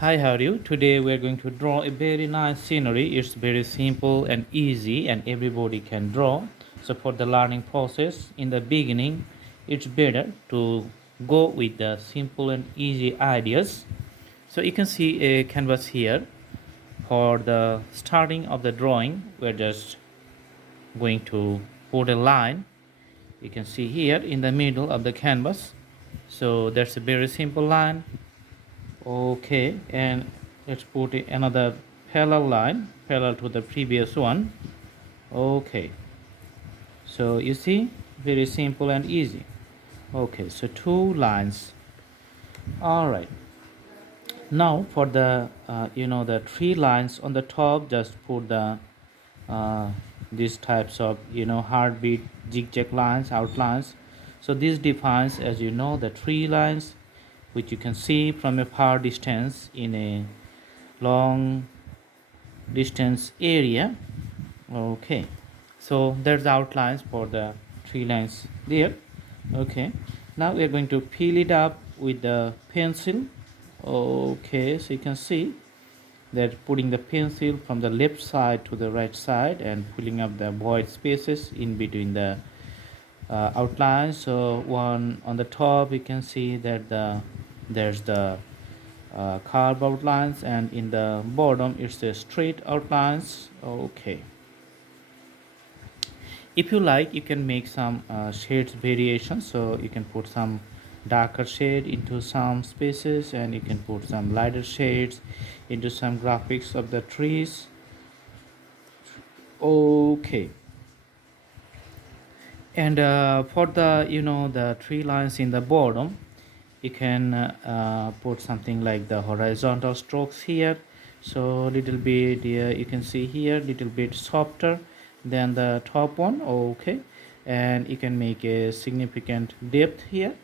Hi, how are you? Today we are going to draw a very nice scenery. It's very simple and easy, and everybody can draw. So, for the learning process, in the beginning, it's better to go with the simple and easy ideas. So, you can see a canvas here. For the starting of the drawing, we're just going to put a line. You can see here in the middle of the canvas. So, that's a very simple line. Okay, and let's put another parallel line parallel to the previous one. Okay, so you see, very simple and easy. Okay, so two lines. All right, now for the the three lines on the top, just put the uh, these types of heartbeat zigzag lines, outlines. So this defines, as you know, the three lines which you can see from a far distance in a long distance area. Okay, so there's the outlines for the three lines there. Okay, now we are going to fill it up with the pencil. Okay, so you can see that putting the pencil from the left side to the right side and filling up the void spaces in between the outlines. So one on the top you can see that there's the curved outlines, and in the bottom it's the straight outlines. Okay, if you like, you can make some shades variations. So you can put some darker shade into some spaces, and you can put some lighter shades into some graphics of the trees. Okay, and for the the three lines in the bottom, you can put something like the horizontal strokes here. So little bit, you can see here, little bit softer than the top one. Okay, and you can make a significant depth here.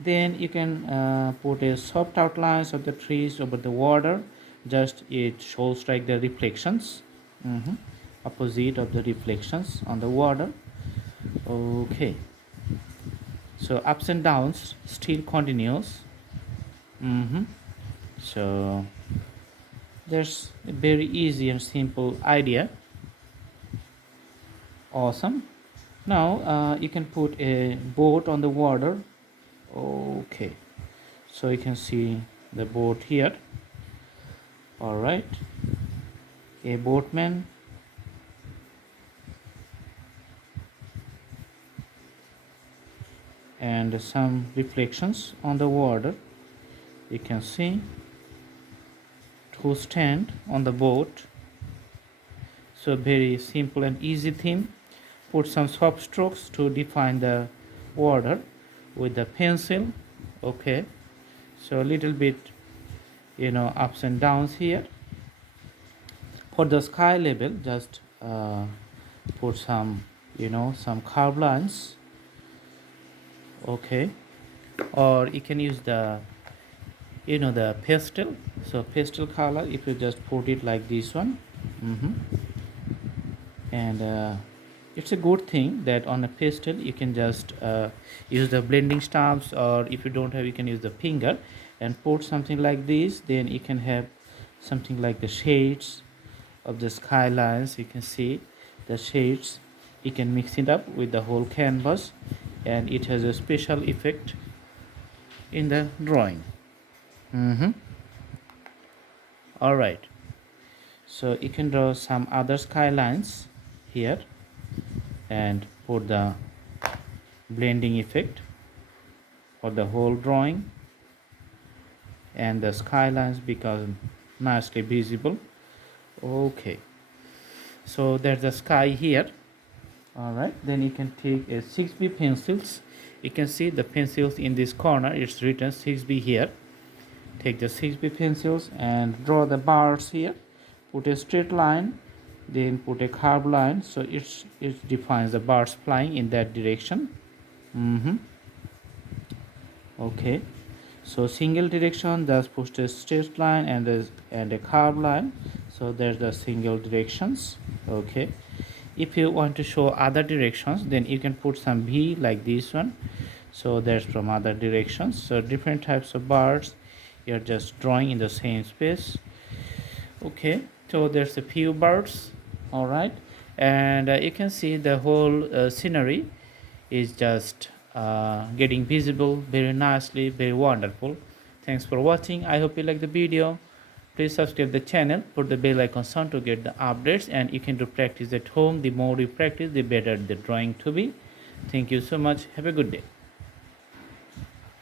Then you can put a soft outlines of the trees over the water. Just it shows like the reflections, opposite of the reflections on the water. Okay, so ups and downs still continues. So there's a very easy and simple idea. Awesome. Now you can put a boat on the water. Okay, so you can see the boat here. All right, a boatman, and some reflections on the water. You can see two stand on the boat. So very simple and easy theme. Put some soft strokes to define the water with the pencil. Okay, so a little bit ups and downs here. For the sky level, just put some some curved lines. Okay, or you can use the the pastel. So pastel color, if you just put it like this one. And it's a good thing that on a pastel you can just use the blending stamps, or if you don't have, you can use the finger and put something like this. Then you can have something like the shades of the skylines. You can see the shades. You can mix it up with the whole canvas, and it has a special effect in the drawing. All right, so you can draw some other skylines here and put the blending effect for the whole drawing, and the skylines become nicely visible. Okay, so there's the sky here. All right, then you can take a 6B pencils. You can see the pencils in this corner, it's written 6B here. Take the 6B pencils and draw the bars here. Put a straight line, then put a curved line, so it defines the bars flying in that direction. Okay, so single direction, just put a straight line and a curved line. So there's the single directions. Okay, if you want to show other directions, then you can put some V like this one. So there's from other directions. So different types of bars you're just drawing in the same space. Okay, so there's a few birds. All right, and you can see the whole scenery is just getting visible very nicely, very wonderful. Thanks for watching. I hope you like the video. Please subscribe the channel, put the bell icon on to get the updates, and you can do practice at home. The more you practice, the better the drawing to be. Thank you so much. Have a good day.